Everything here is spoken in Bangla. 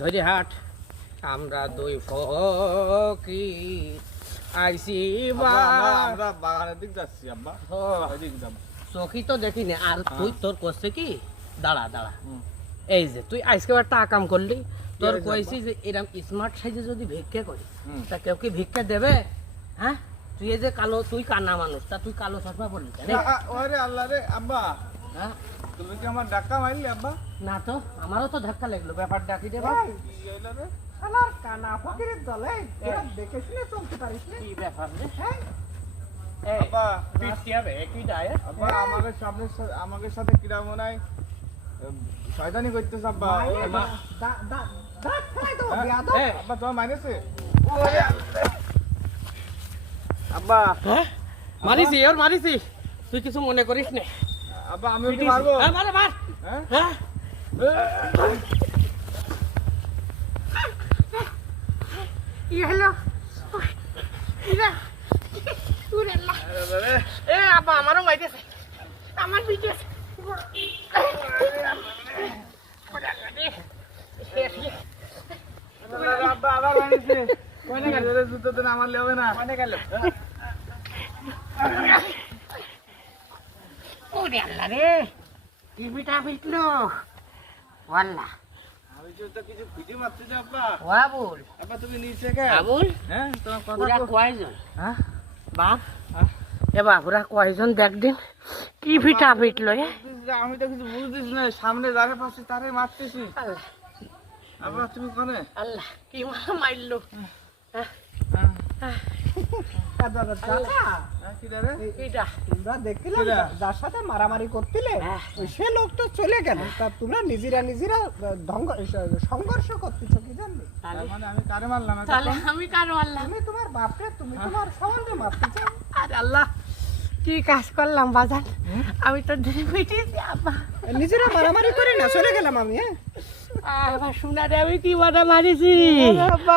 ধরে হাট আমরা দুই ফকির আইসি আমরা বাগানের দিক যাচ্ছি আব্বা। ওইদিক যাবো। চোখই তো দেখিনি। আর তুই তোর করছে কি, দাঁড়া দাঁড়া, এই যে তুই আজকে একটা কাম করলি, তোর কইছি যে এরকম স্মার্ট সাইজে যদি ভিক্ষা করি তা কেউ কি ভিক্ষা দেবে? হ্যাঁ, তুই এই যে কালো, তুই কান্না মানুষ, তা তুই কালো চশমা পড়লি কেন? ওরে আল্লাহ রে আব্বা, হ্যাঁ, তুমি কি আমার ধাক্কা মারলি আব্বা? না তো, আমারও তো ধাক্কা লাগলো। ব্যাপারটা কি রে? কি হইলো রে? শালার কানা ফকিরের দলে তোরা দেখে শুনে চলতে পারিস না। কি ব্যাপার রে? এই আব্বা, পিটি হবে কি যায়? আব্বা আমাদের সাথে কিরা মনে হয় শয়তানি করতেছ আব্বা। দাঁত ফেলাই দেবো, বেয়াদব। আব্বা তোমার মাইনেছে? আব্বা মারিছি, ওর মারিছি, তুই কিছু মনে করিস না। আব্বা আমি ওকে মারবো? মার মার। হ্যাঁ? হ্যাঁ, কি হলো? এ আপা, আমারও মাইতেছে, আমার পিটেছে। আব্বা আবার মাইনেছে। কোনে গেল রে? জুতো তো নামারলে হবে না। কোনে গেল? ওরে আল্লাহ রে, টিভিটা পিটলো। ওয়াল্লাহ, আমি তো কিছু খুঁজে পাচ্ছি না আব্বা। ওয়াবুল, আব্বা তুমি নিচে কে? আবুল, হ্যাঁ তোমার কথা ওরা কো- কয়জন? হ্যাঁ? বাপ, এ বাপ, ওরা কয়জন দেখদিন টিভিটা পিটলো? আমি তো কিছু বুঝতেছি না, সামনে যারে পাচ্ছি তারে মারতেছি। আল্লাহ আব্বা তুমি কোনে? আল্লাহ, কি মারলো? কি রে? এইটা তোমরা দেখলে যার সাথে মারামারি করছিলে হ্যাঁ। সে লোক তো চলে গেল, তা তোমরা নিজেরা সংঘর্ষ করতেছো কি জানলে? তার মানে আমি কারে মারলাম? তাহলে আমি কার মারলাম? তুমি তোমার বাপরে, তুমি তোমার সমাজে মারতে চাও। আরে আল্লাহ, কি কাজ করলাম বাজান? আমি তো দিনে পিটিয়েছি আব্বা। নিজেরা মারামারি করে না চলে গেলাম আমি। হ্যাঁ আবার শোনা রে, আমি কি মারা মারিছি? বাবা